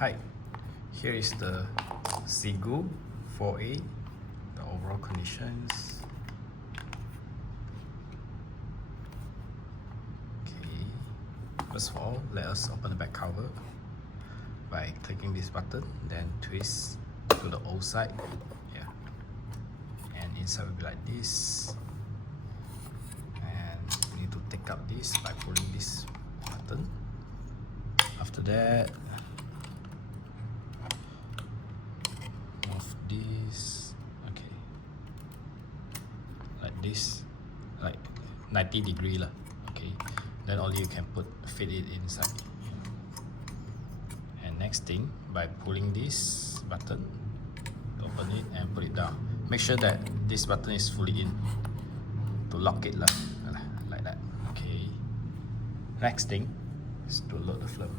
Hi, here is the Seagull 4A, the overall conditions. Okay, first of all, let us open the back cover by clicking this button, then twist to the O side. Yeah, and inside will be like this. And we need to take out this by pulling this button. After that, this, okay, like this, like 90-degree lah. Okay, then only you can fit it inside. And next thing, by pulling this button, open it and put it down. Make sure that this button is fully in to lock it lah, like that. Okay, next thing is to load the flow.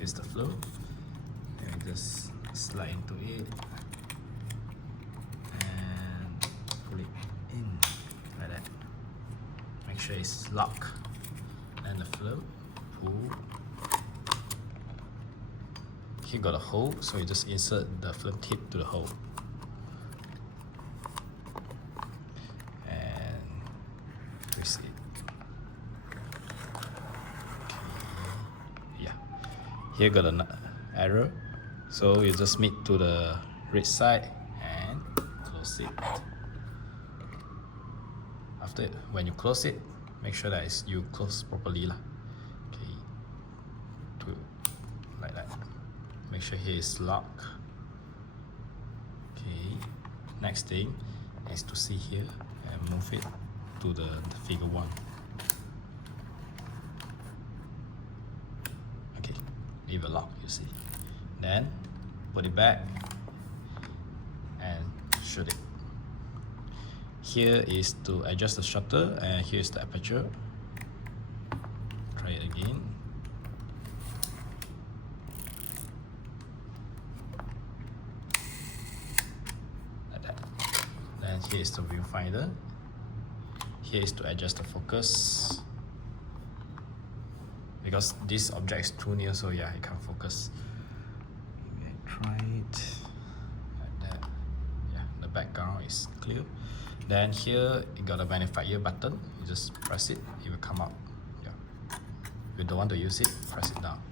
Here's the flow, and just slide into it. In like that. Make sure it's locked. And the flow, pull. Here got a hole, so you just insert the flow tip to the hole. And twist it. Okay. Yeah. Here got an arrow, so you just meet to the red side and close it. After when you close it, make sure that you close properly lah. Okay, like that. Make sure here is locked. Okay, next thing is to see here and move it to the figure 1. Okay, leave it locked, you see. Then put it back and shoot it. Here is to adjust the shutter, and here's the aperture. Try it again. Like that. Then here is the viewfinder. Here is to adjust the focus. Because this object is too near, so yeah, it can't focus. Okay, try it like that. Yeah, the background is clear. Then here you got a magnifier button. You just press it, it will come up. Yeah. If you don't want to use it, press it down.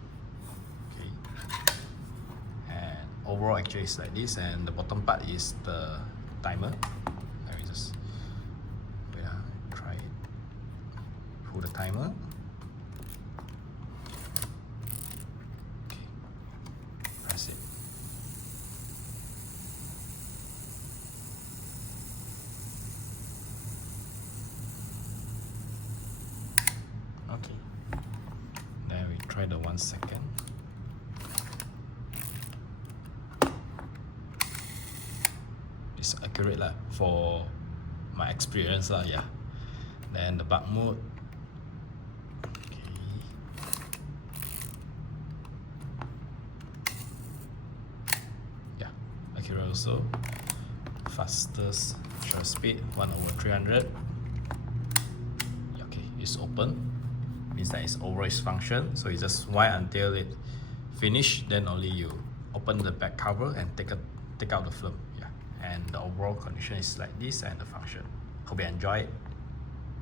Okay. And overall actually it's like this, and the bottom part is the timer. Let me just try it. Pull the timer. Okay. Press it. Okay, then we try the 1 second. It's accurate lah for my experience lah, yeah. Then the bug mode. Okay. Yeah, accurate also. Fastest shutter speed 1/300. Okay, it's open. Means that it's over its function, so you just wait until it finish, then only you open the back cover and take out the film. Yeah, and the overall condition is like this, and the function. Hope you enjoy it.